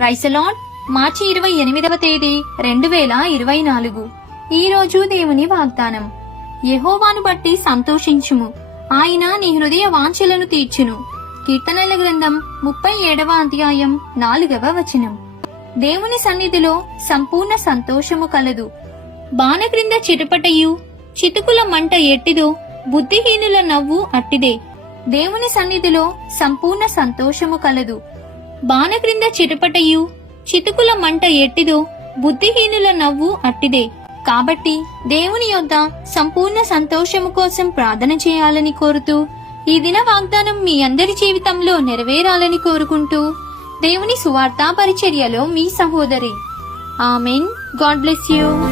రైసలాన్ మార్చి ఇరవై ఎనిమిదవ తేదీ రెండు వేల ఇరవై నాలుగు. ఈ రోజు దేవుని వాగ్దానం. యహోవాను బట్టి సంతోషించుము. ఆయన నీ హృదయ వాంఛలను తీర్చును. కీర్తనల గ్రంథం ముప్పై ఏడవ అధ్యాయం నాలుగవ వచనం. దేవుని సన్నిధిలో సంపూర్ణ సంతోషము కలదు. బాణ క్రింద చిటపటయు చితుకుల మంట ఎట్టిదో బుద్ధిహీనుల నవ్వు అట్టిదే. దేవుని సన్నిధిలో సంపూర్ణ సంతోషము కలదు. బాణ క్రింద చిటపటయు చితుకుల మంట ఎట్టిదో బుద్ధిహీనుల నవ్వు అట్టిదే. కాబట్టి దేవుని యొద్ద సంపూర్ణ సంతోషము కోసం ప్రార్థన చేయాలని కోరుతూ ఈ దిన వాగ్దానం మీ అందరి జీవితంలో నెరవేరాలని కోరుకుంటూ దేవుని సువార్తా పరిచర్యలో మీ సహోదరి. ఆమెన్. God bless you.